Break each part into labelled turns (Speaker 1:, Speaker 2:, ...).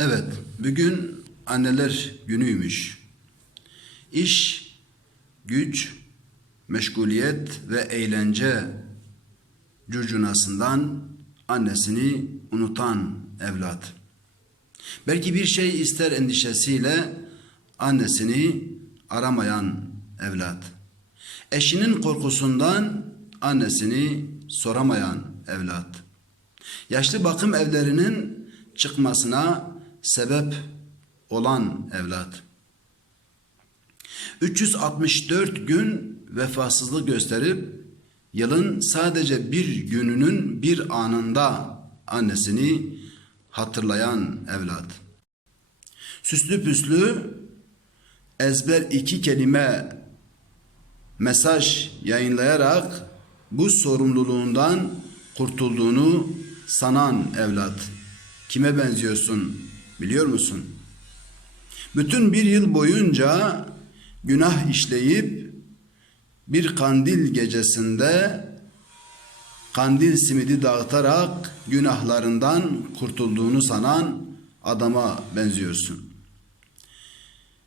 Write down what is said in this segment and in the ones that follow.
Speaker 1: Evet, bugün anneler günüymüş. İş, güç, meşguliyet ve eğlence curcunasından annesini unutan evlat. Belki bir şey ister endişesiyle annesini aramayan evlat. Eşinin korkusundan annesini soramayan evlat. Yaşlı bakım evlerinin çıkmasına sebep olan evlat. 364 gün vefasızlık gösterip yılın sadece bir gününün bir anında annesini hatırlayan evlat. Süslü püslü ezber iki kelime mesaj yayınlayarak bu sorumluluğundan kurtulduğunu sanan evlat. Kime benziyorsun biliyor musun? Bütün bir yıl boyunca günah işleyip bir kandil gecesinde kandil simidi dağıtarak günahlarından kurtulduğunu sanan adama benziyorsun.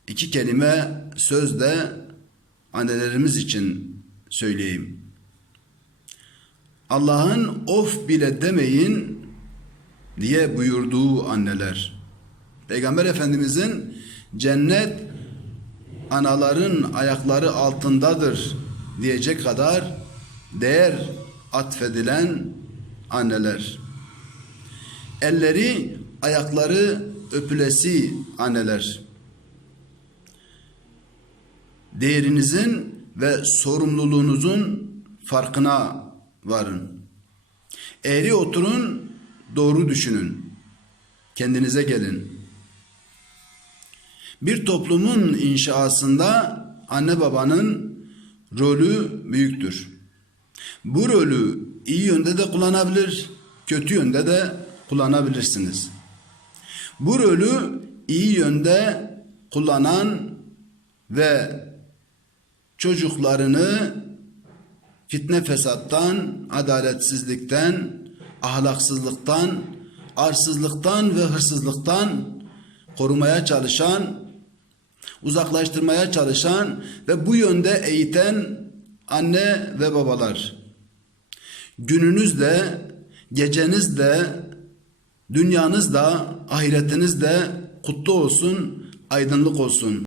Speaker 1: İki kelime sözde annelerimiz için söyleyeyim. Allah'ın of bile demeyin diye buyurduğu anneler. Peygamber Efendimizin cennet anaların ayakları altındadır diyecek kadar değer atfedilen anneler. Elleri ayakları öpülesi anneler. Değerinizin ve sorumluluğunuzun farkına varın. Eğri oturun, doğru düşünün. Kendinize gelin. Bir toplumun inşasında anne babanın rolü büyüktür. Bu rolü iyi yönde de kullanabilir, kötü yönde de kullanabilirsiniz. Bu rolü iyi yönde kullanan ve çocuklarını fitne fesattan, adaletsizlikten, ahlaksızlıktan, arsızlıktan ve hırsızlıktan korumaya çalışan, uzaklaştırmaya çalışan ve bu yönde eğiten anne ve babalar. Gününüz de, geceniz de, dünyanız da, ahiretiniz de kutlu olsun, aydınlık olsun.